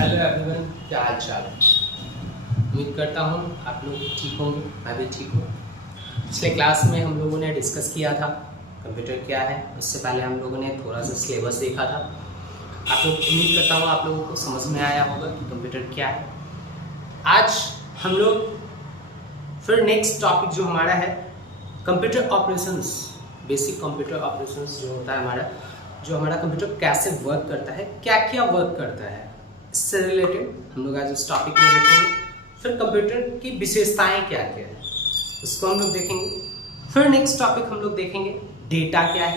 Hello everyone, क्या हाल चाल है। उम्मीद करता हूँ आप लोग ठीक होंगे, मैं भी ठीक हूँ। पिछले क्लास में हम लोगों ने डिस्कस किया था कंप्यूटर क्या है। उससे पहले हम लोगों ने थोड़ा सा सिलेबस देखा था। आप लोग उम्मीद करता हूँ आप लोगों को समझ में आया होगा कि कंप्यूटर क्या है। आज हम लोग फिर नेक्स्ट टॉपिक जो हमारा है computer operations, basic computer operations जो होता है हमारा कंप्यूटर कैसे वर्क करता है, क्या क्या वर्क करता है, इससे रिलेटेड हम लोग आज उस टॉपिक में देखेंगे। फिर कंप्यूटर की विशेषताएं क्या क्या है उसको हम लोग देखेंगे। फिर नेक्स्ट टॉपिक हम लोग देखेंगे डेटा क्या है,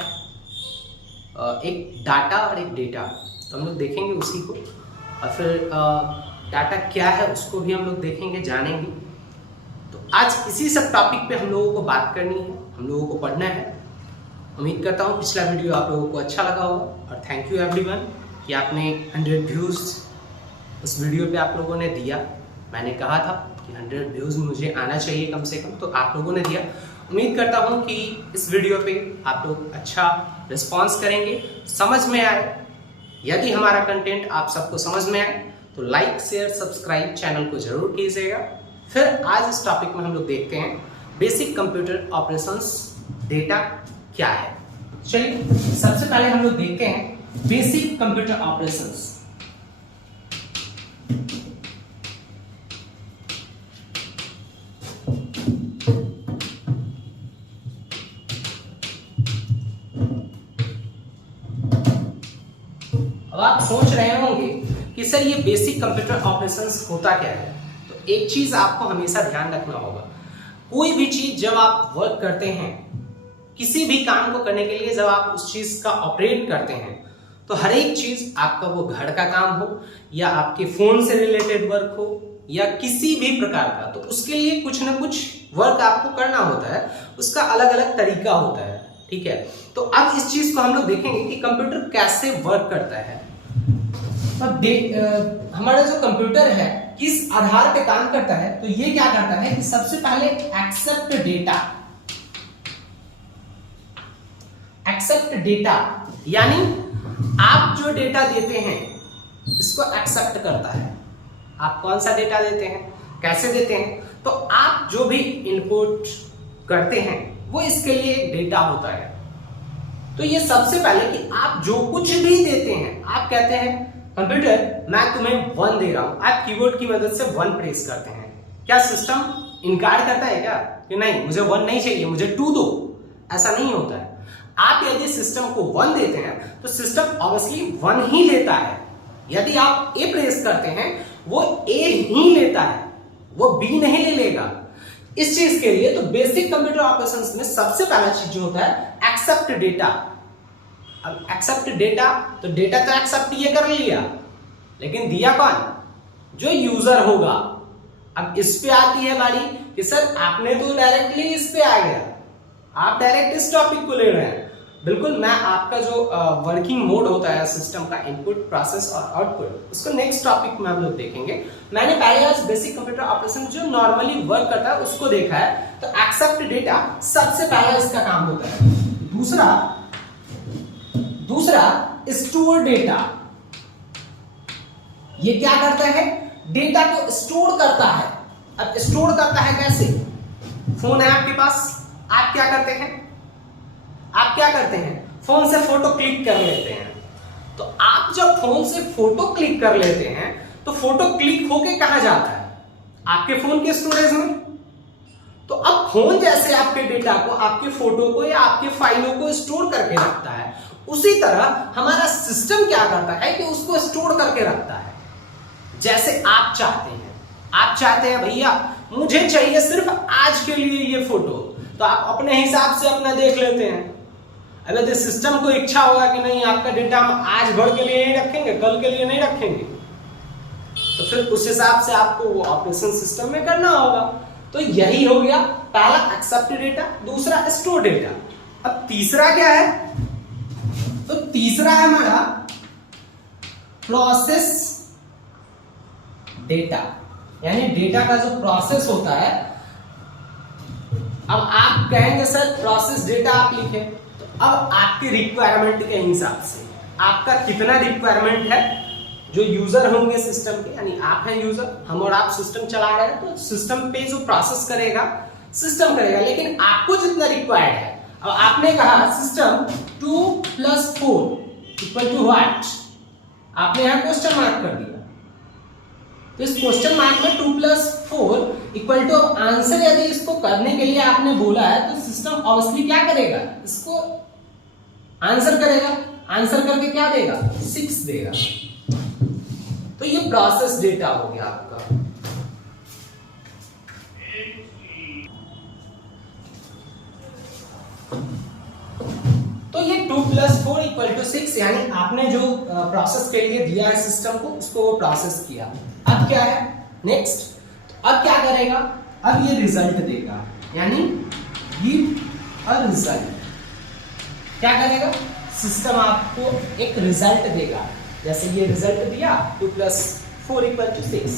एक डाटा और एक डेटा, तो हम लोग देखेंगे उसी को। और फिर डाटा क्या है उसको भी हम लोग देखेंगे, जानेंगे। तो आज इसी सब टॉपिक पे हम लोगों को बात करनी है, हम लोगों को पढ़ना है। उम्मीद करता हूँ पिछला वीडियो आप लोगों को अच्छा लगा होगा और थैंक यू एवरीवन कि आपने 100 व्यूज़ उस वीडियो पे आप लोगों ने दिया। मैंने कहा था कि 100 व्यूज़ मुझे आना चाहिए कम से कम, तो आप लोगों ने दिया। उम्मीद करता हूँ कि इस वीडियो पे आप लोग अच्छा रिस्पांस करेंगे, समझ में आए। यदि हमारा कंटेंट आप सबको समझ में आए तो लाइक शेयर सब्सक्राइब चैनल को जरूर कीजिएगा। फिर आज इस टॉपिक में हम लोग देखते हैं बेसिक कंप्यूटर ऑपरेशंस, डेटा क्या है। चलिए सबसे पहले हम लोग देखते हैं बेसिक कंप्यूटर ऑपरेशंस। अब आप सोच रहे होंगे कि सर ये बेसिक कंप्यूटर ऑपरेशंस होता क्या है। तो एक चीज आपको हमेशा ध्यान रखना होगा, कोई भी चीज जब आप वर्क करते हैं, किसी भी काम को करने के लिए जब आप उस चीज का ऑपरेट करते हैं, तो हर एक चीज, आपका वो घर का काम हो या आपके फोन से रिलेटेड वर्क हो या किसी भी प्रकार का, तो उसके लिए कुछ ना कुछ वर्क आपको करना होता है। उसका अलग अलग तरीका होता है, ठीक है। तो अब इस चीज को हम लोग देखेंगे कि कंप्यूटर कैसे वर्क करता है। अब हमारा जो कंप्यूटर है किस आधार पे काम करता है, तो ये क्या करता है कि सबसे पहले एक्सेप्ट डेटा, यानी आप जो डेटा देते हैं इसको एक्सेप्ट करता है। आप कौन सा डेटा देते हैं, कैसे देते हैं, तो आप जो भी इनपुट करते हैं वो इसके लिए एक डेटा होता है। तो ये सबसे पहले कि आप जो कुछ भी देते हैं, आप कहते हैं कंप्यूटर मैं तुम्हें 1 दे रहा हूं, आप कीबोर्ड की मदद से 1 प्रेस करते हैं। क्या सिस्टम इनकार करता है क्या कि नहीं मुझे 1 नहीं चाहिए, मुझे 2 दो? ऐसा नहीं होता है। आप यदि सिस्टम को 1 देते हैं तो सिस्टम ऑब्वियसली 1 ही लेता है। यदि आप ए प्रेस करते हैं वो ए ही लेता है, वो बी नहीं ले लेगा। इस चीज के लिए तो बेसिक कंप्यूटर ऑपरेशंस में सबसे पहला चीज जो होता है एक्सेप्ट डेटा। अब एक्सेप्ट डेटा, तो डेटा तो एक्सेप्ट ये कर लिया, लेकिन दिया कौन? जो यूजर होगा। अब इस पे आती है बारी कि सर आपने तो डायरेक्टली इस पे आ गया, आप डायरेक्ट इस टॉपिक को ले रहे हैं। बिल्कुल, मैं आपका जो वर्किंग मोड होता है सिस्टम का, इनपुट प्रोसेस और आउटपुट, उसको नेक्स्ट टॉपिक में हम लोग देखेंगे। मैंने पहले आज बेसिक कंप्यूटर ऑपरेशन जो नॉर्मली वर्क करता है उसको देखा है। तो एक्सेप्ट डेटा सबसे पहला इसका काम होता है। दूसरा स्टोर डेटा। ये क्या करता है? डेटा को स्टोर करता है। अब स्टोर करता है कैसे? फोन है आपके पास, आप क्या करते हैं? फोन से फोटो क्लिक कर लेते हैं। तो आप जब फोन से फोटो क्लिक कर लेते हैं तो फोटो क्लिक होके कहां जाता है? आपके फोन के स्टोरेज में। तो अब फोन जैसे आपके डेटा को, आपके फोटो को या आपके फाइलों को स्टोर करके रखता है, उसी तरह हमारा सिस्टम क्या करता है कि उसको स्टोर करके रखता है। जैसे आप चाहते हैं भैया मुझे चाहिए सिर्फ आज के लिए ये फोटो, तो आप अपने हिसाब से अपना देख लेते हैं। अब यदि सिस्टम को इच्छा होगा कि नहीं आपका डेटा हम आज भर के लिए नहीं रखेंगे, कल के लिए नहीं रखेंगे, तो फिर उस हिसाब से आपको वो ऑपरेशन सिस्टम में करना होगा। तो यही हो गया पहला एक्सेप्ट डेटा, दूसरा स्टोर डेटा। अब तीसरा क्या है? तो तीसरा है हमारा प्रोसेस डेटा, यानी डेटा का जो प्रोसेस होता है। अब आप कहेंगे सर प्रोसेस डेटा आप लिखे, तो अब आपके रिक्वायरमेंट के हिसाब से आपका कितना रिक्वायरमेंट है जो यूजर होंगे सिस्टम के, यानी आप हैं यूजर, हम और आप सिस्टम चला रहे हैं, तो सिस्टम पे जो प्रोसेस करेगा सिस्टम करेगा, लेकिन आपको जितना रिक्वायर्ड है, अब आपने कहा सिस्टम 2 + 4 = व्हाट, आपने यहां क्वेश्चन मार्क कर दिया, तो इस क्वेश्चन मार्क में 2 + 4 = आंसर यदि इसको करने के लिए आपने बोला है तो सिस्टम ऑब्वियसली क्या करेगा, इसको आंसर करेगा, आंसर करके क्या देगा, 6 देगा। तो ये प्रोसेस डेटा हो गया आपका। तो ये 2 + 4 = 6, यानी आपने जो प्रोसेस के लिए दिया है सिस्टम को, उसको वो प्रोसेस किया। अब क्या है नेक्स्ट, अब क्या करेगा, अब ये रिजल्ट देगा, यानी गिव अ रिजल्ट। क्या करेगा, सिस्टम आपको एक रिजल्ट देगा, जैसे ये रिजल्ट दिया 2 + 4 = 6।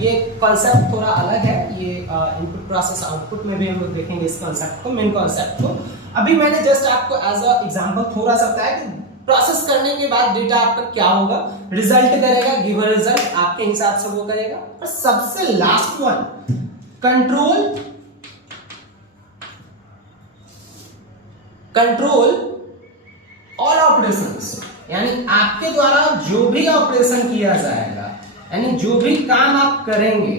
ये कॉन्सेप्ट थोड़ा अलग है, ये इनपुट प्रोसेस आउटपुट में भी हम लोग देखेंगे इस कॉन्सेप्ट को, मेन कॉन्सेप्ट को। अभी मैंने जस्ट आपको एज अ एग्जांपल थोड़ा सा बताया कि प्रोसेस करने के बाद डेटा आपका क्या होगा, रिजल्ट करेगा, गिव अ रिजल्ट, आपके हिसाब से वो करेगा। और सबसे last one, control all operations, यानी आपके द्वारा जो भी ऑपरेशन किया जाएगा, यानी जो भी काम आप करेंगे,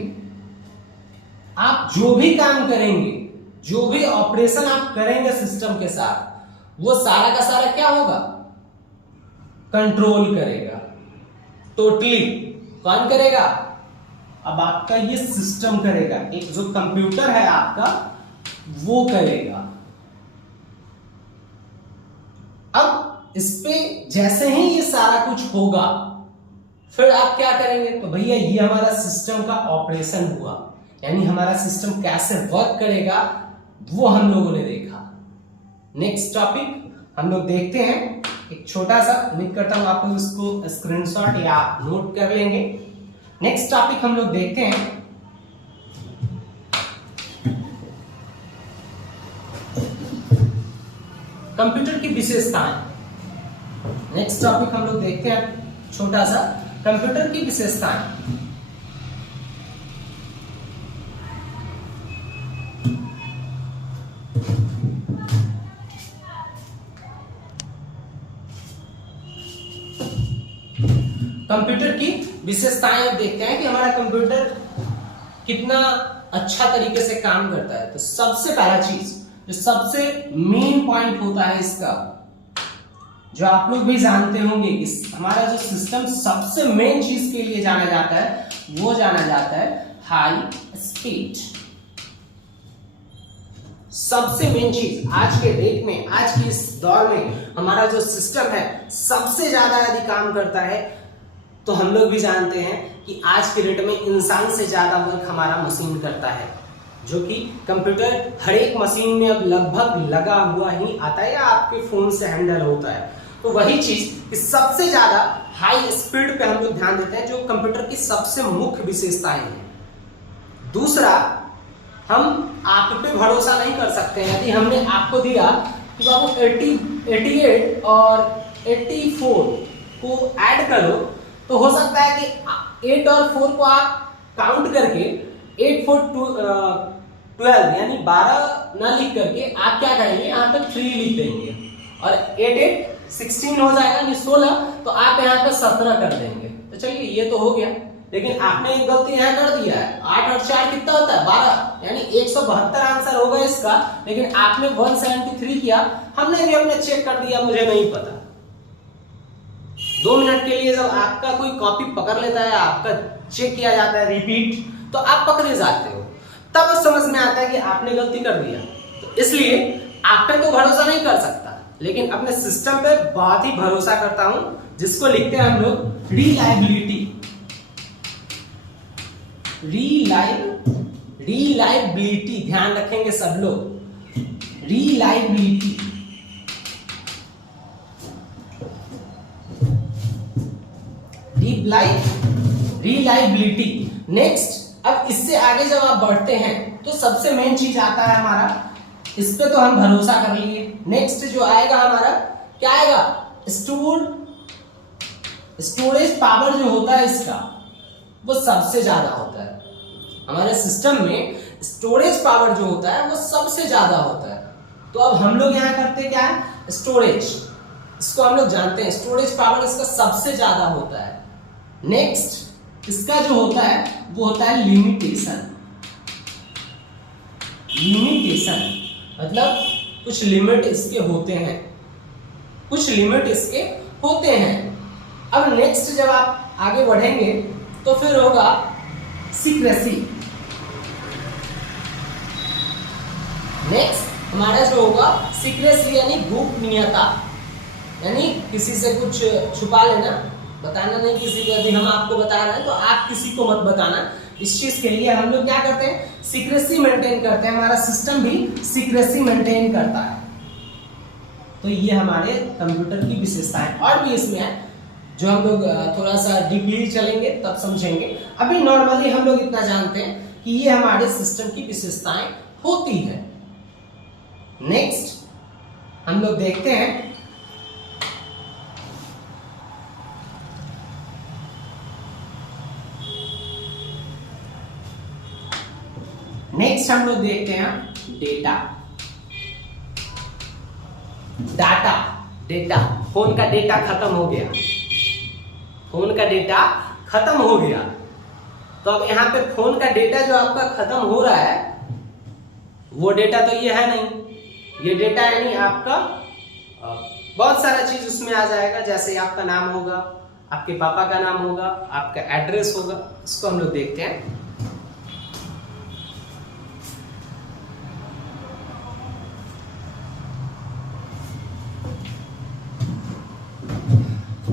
आप जो भी काम करेंगे, जो भी ऑपरेशन आप करेंगे सिस्टम के साथ, वो सारा का सारा क्या होगा, कंट्रोल करेगा टोटली। कौन करेगा, अब आपका ये सिस्टम करेगा, एक जो कंप्यूटर है आपका वो करेगा। अब इस पे जैसे ही ये सारा कुछ होगा, फिर आप क्या करेंगे, तो भैया ये हमारा सिस्टम का ऑपरेशन हुआ, यानी हमारा सिस्टम कैसे वर्क करेगा वो हम लोगों ने देखा। नेक्स्ट टॉपिक हम लोग देखते हैं, एक छोटा सा, उम्मीद करता हूं आप लोग इसको स्क्रीनशॉट या नोट कर लेंगे। नेक्स्ट टॉपिक हम लोग देखते हैं कंप्यूटर की विशेषताएं। नेक्स्ट टॉपिक हम लोग देखते हैं छोटा सा, कंप्यूटर की विशेषताएं। कंप्यूटर की विशेषताएं अब देखते हैं कि हमारा कंप्यूटर कितना अच्छा तरीके से काम करता है। तो सबसे पहला चीज, जो सबसे मेन पॉइंट होता है इसका, जो आप लोग भी जानते होंगे कि हमारा जो सिस्टम सबसे मेन चीज के लिए जाना जाता है, वो जाना जाता है हाई स्पीड। सबसे मेन चीज आज के डेट में, आज के इस दौर में हमारा जो सिस्टम है सबसे ज्यादा यदि काम करता है, तो हम लोग भी जानते हैं कि आज के डेट में इंसान से ज्यादा वर्क हमारा मशीन करता है, जो कि कंप्यूटर हर एक मशीन में अब लगभग लगा हुआ ही आता है या आपके फोन से हैंडल होता है। तो वही चीज कि सबसे ज्यादा हाई स्पीड पे हम लोग ध्यान देते हैं, जो कंप्यूटर की सबसे मुख्य विशेषताएं हैं। दूसरा, हम आप पे भरोसा नहीं कर सकते हैं। यदि हमने आपको दिया कि बाबू 88 और 84 को ऐड करो, तो हो सकता है कि 8 और 4 को आप काउंट करके 8 4 12 यानी 12 ना लिख करके आप क्या करेंगे, यहाँ पे 3 लिख देंगे, और 8 8 16 हो जाएगा, यानी 16, तो आप यहाँ पे 17 कर देंगे। तो चलिए ये तो हो गया, लेकिन आपने एक गलती यहाँ कर दिया है। 8 और 4 कितना होता है, 12, यानी 172 आंसर होगा इसका, लेकिन आपने 173 किया। हमने भी अपने चेक कर दिया, मुझे नहीं पता। 2 मिनट के लिए जब आपका कोई कॉपी पकड़ लेता है, आपका चेक किया जाता है रिपीट, तो आप पकड़े जाते हो, तब समझ में आता है कि आपने गलती कर दिया। तो इसलिए आप पे तो भरोसा नहीं कर सकता, लेकिन अपने सिस्टम पे बहुत ही भरोसा करता हूं, जिसको लिखते हैं हम लोग रिलायबिलिटी। रिलायबिलिटी ध्यान रखेंगे सब लोग, रिलायबिलिटी। रिलायबिलिटी। नेक्स्ट, अब इससे आगे जब आप बढ़ते हैं तो सबसे मेन चीज आता है हमारा, इस पे तो हम भरोसा कर लिए। नेक्स्ट जो आएगा हमारा क्या आएगा, स्टोरेज पावर जो होता है इसका वो सबसे ज्यादा होता है। हमारे सिस्टम में स्टोरेज पावर जो होता है वो सबसे ज्यादा होता है। तो अब हम लोग यहाँ करते क्या है, स्टोरेज, इसको हम लोग जानते हैं स्टोरेज पावर इसका सबसे ज्यादा होता है। नेक्स्ट इसका जो होता है वो होता है लिमिटेशन। लिमिटेशन मतलब कुछ लिमिट इसके होते हैं, कुछ लिमिट इसके होते हैं। अब नेक्स्ट जब आप आगे बढ़ेंगे तो फिर होगा सीक्रेसी। नेक्स्ट हमारा जो होगा सीक्रेसी यानी गोपनीयता, यानी किसी से कुछ छुपा लेना, बताना नहीं किसी को। यदि हम आपको बता रहे हैं तो आप किसी को मत बताना। इस चीज के लिए हम लोग क्या करते हैं, सीक्रेसी मेंटेन करते हैं। हमारा सिस्टम भी सीक्रेसी मेंटेन करता है। तो ये हमारे कंप्यूटर की विशेषताएं, और भी इसमें है जो हम लोग थोड़ा सा डीपली चलेंगे तब समझेंगे। अभी नॉर्मली हम लोग इतना जानते हैं कि ये हमारे सिस्टम की विशेषताएं होती है। नेक्स्ट हम लोग देखते हैं डेटा। डेटा फोन का डेटा खत्म हो गया, फोन का डेटा खत्म हो गया। तो अब यहाँ पे फोन का डेटा जो आपका खत्म हो रहा है वो डेटा तो ये है नहीं। ये डेटा यानी आपका बहुत सारा चीज उसमें आ जाएगा, जैसे आपका नाम होगा, आपके पापा का नाम होगा, आपका एड्रेस होगा। इसको हम लोग देखते हैं।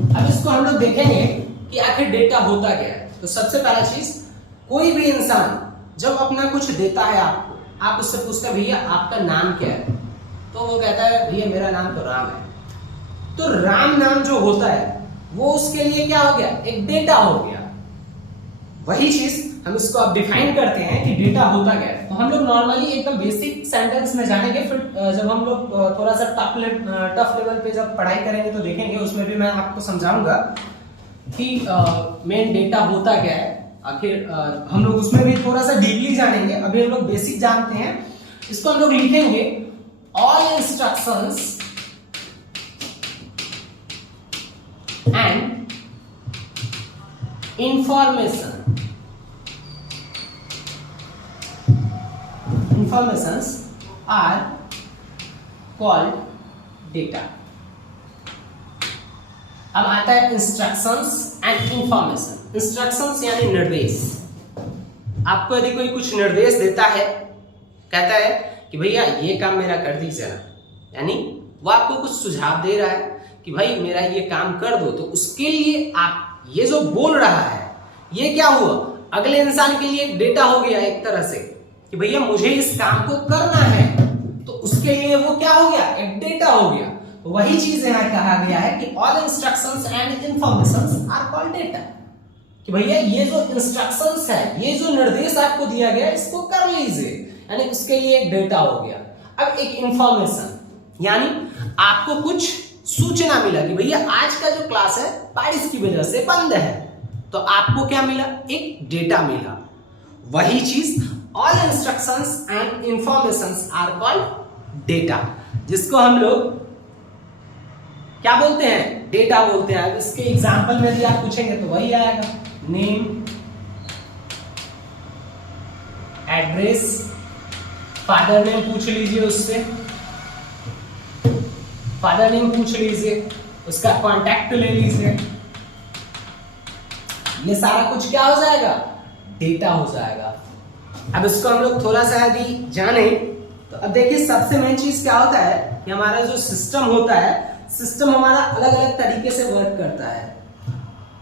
अब इसको हम लोग देखेंगे कि आखिर डेटा होता क्या है। तो सबसे पहला चीज, कोई भी इंसान जब अपना कुछ देता है आपको, आप उससे पूछते हैं भैया आपका नाम क्या है, तो वो कहता है भैया मेरा नाम तो राम है। तो राम नाम जो होता है वो उसके लिए क्या हो गया, एक डेटा हो गया। वही चीज हम इसको अब डिफाइन करते हैं कि डेटा होता क्या है। तो हम लोग नॉर्मली एकदम बेसिक सेंटेंस में जानेंगे, फिर जब हम लोग थोड़ा सा टफ लेवल पे जब पढ़ाई करेंगे तो देखेंगे, उसमें भी मैं आपको समझाऊंगा कि मेन डेटा होता क्या है। आखिर हम लोग उसमें भी थोड़ा सा डीपली जानेंगे। अभी हम लोग बेसिक जानते हैं। इसको हम लोग लिखेंगे all instructions and informations are called data। अब आता है इंस्ट्रक्शंस एंड इंफॉर्मेशन। इंस्ट्रक्शंस यानी निर्देश। आपको यदि कोई कुछ निर्देश देता है, कहता है कि भैया ये काम मेरा कर दीजिए ना, यानी वो आपको कुछ सुझाव दे रहा है कि भाई मेरा ये काम कर दो, तो उसके लिए आप ये जो बोल रहा है ये क्या हुआ, अगले इंसान के लिए एक डेटा हो गया एक तरह से कि भैया मुझे इस काम को करना है। तो उसके लिए वो क्या हो गया, एक डेटा हो गया। तो वही चीज यहाँ कहा गया है कि all instructions and informations are called data. कि भैया ये जो इंस्ट्रक्शंस है, ये जो निर्देश आपको दिया गया इसको कर लीजिए, यानी उसके लिए एक डेटा हो गया। अब एक इंफॉर्मेशन यानी आपको कुछ सूचना मिला कि भैया आज का जो क्लास है बारिश की वजह से बंद है, तो आपको क्या मिला, एक डेटा मिला। वही चीज all instructions and informations are called data, जिसको हम लोग क्या बोलते हैं, डेटा बोलते हैं। अब इसके एग्जांपल में भी आप पूछेंगे तो वही आएगा, नेम, एड्रेस, फादर नेम पूछ लीजिए उससे, फादर नेम पूछ लीजिए, उसका कांटेक्ट ले लीजिए। ये सारा कुछ क्या हो जाएगा, डेटा हो जाएगा। अब इसको हम लोग थोड़ा सा यदि जाने तो अब देखिए सबसे मेन चीज क्या होता है कि हमारा जो सिस्टम होता है, सिस्टम हमारा अलग अलग तरीके से वर्क करता है।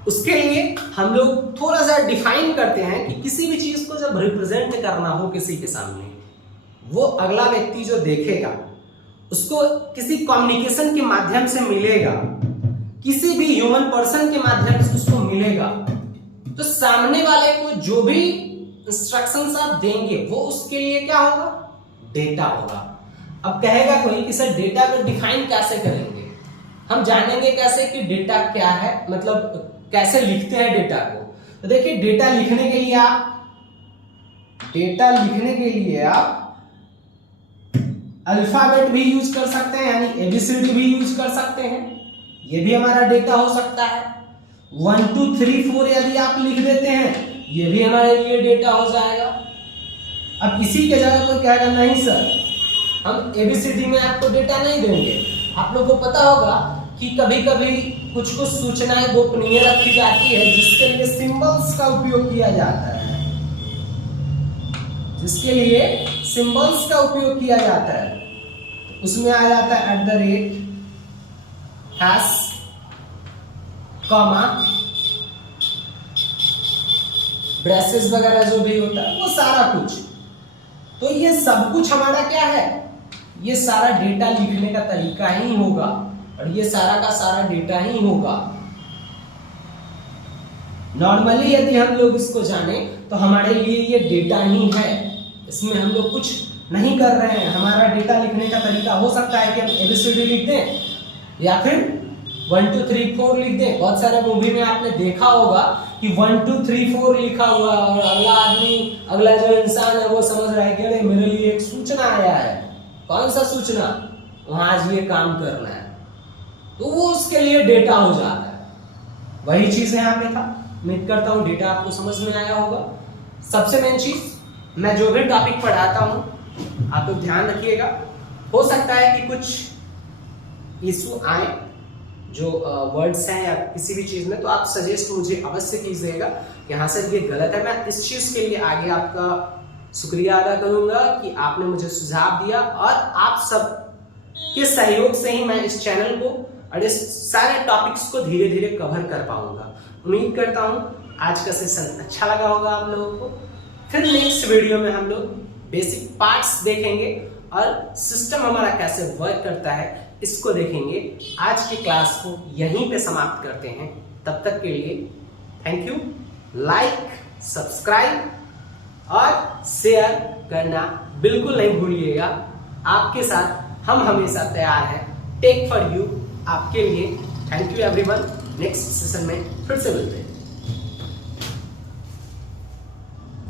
उसके लिए हम लोग थोड़ा सा डिफाइन करते हैं कि किसी भी चीज को जब रिप्रेजेंट करना हो किसी के सामने, वो अगला व्यक्ति जो देखेगा उसको किसी कम्युनिकेशन के माध्यम से मिलेगा, किसी भी ह्यूमन पर्सन के माध्यम से उसको मिलेगा, तो सामने वाले को जो भी इंस्ट्रक्शंस आप देंगे वो उसके लिए क्या होगा, डेटा होगा। अब कहेगा कोई कि सर डेटा को डिफाइन कैसे करेंगे, हम जानेंगे कैसे कि डेटा क्या है, मतलब कैसे लिखते हैं डेटा को। तो देखिए डेटा लिखने के लिए आप अल्फाबेट भी यूज कर सकते हैं, यानी एबीसीडी भी यूज कर सकते हैं, ये भी हमारा डेटा हो सकता है। 1 2 3 4 यदि आप लिख देते हैं, ये भी हमारे लिए डेटा हो जाएगा। अब इसी के जगह कोई कहेगा नहीं सर हम एबीसीडी में आपको डेटा नहीं देंगे। आप लोगों को पता होगा कि कभी कभी कुछ सूचनाएं गोपनीय रखी जाती है, जिसके लिए सिंबल्स का उपयोग किया जाता है, उसमें आ जाता है @ हैश कॉमा ब्रेसेस वगैरह जो भी होता है वो सारा कुछ। तो ये सब कुछ हमारा क्या है, ये सारा डेटा लिखने का तरीका ही होगा, और ये सारा का सारा डेटा ही होगा। नॉर्मली यदि हम लोग इसको जाने तो हमारे लिए ये डेटा ही है, इसमें हम लोग कुछ नहीं कर रहे हैं। हमारा डेटा लिखने का तरीका हो सकता है कि हम एबीसीडी लिख दें या फिर 1 2 3 4 लिख दें। बहुत सारे मूवी में आपने देखा होगा कि 1 2 3 4 लिखा हुआ और अगला जो इंसान है वो समझ रहा है कि अरे मेरे लिए एक सूचना आया है। कौन सा सूचना? वहां आज ये काम करना है, तो वो उसके लिए डेटा हो जाता है। वही चीज यहाँ पे था। उम्मीद करता हूँ डेटा आपको समझ में आया होगा। सबसे मेन चीज, मैं जो भी टॉपिक पढ़ाता हूँ आप लोग ध्यान रखिएगा। हो सकता है कि कुछ इशू आए जो वर्ड्स हैं या किसी भी चीज में, तो आप सजेस्ट मुझे अवश्य कीजिएगा यहाँ से ये गलत है। मैं इस चीज के लिए आगे आपका शुक्रिया अदा करूंगा कि आपने मुझे सुझाव दिया, और आप सब के सहयोग से ही मैं इस चैनल को और इस सारे टॉपिक्स को धीरे धीरे कवर कर पाऊंगा। उम्मीद करता हूँ आज का सेशन अच्छा लगा होगा आप लोगों को। फिर नेक्स्ट वीडियो में हम लोग बेसिक पार्ट्स देखेंगे और सिस्टम हमारा कैसे वर्क करता है इसको देखेंगे। आज की क्लास को यहीं पे समाप्त करते हैं। तब तक के लिए थैंक यू। लाइक, सब्सक्राइब और शेयर करना बिल्कुल नहीं भूलिएगा। आपके साथ हम हमेशा तैयार हैं। टेक फॉर यू आपके लिए। Thank you everyone. Next session में फिर से मिलते हैं।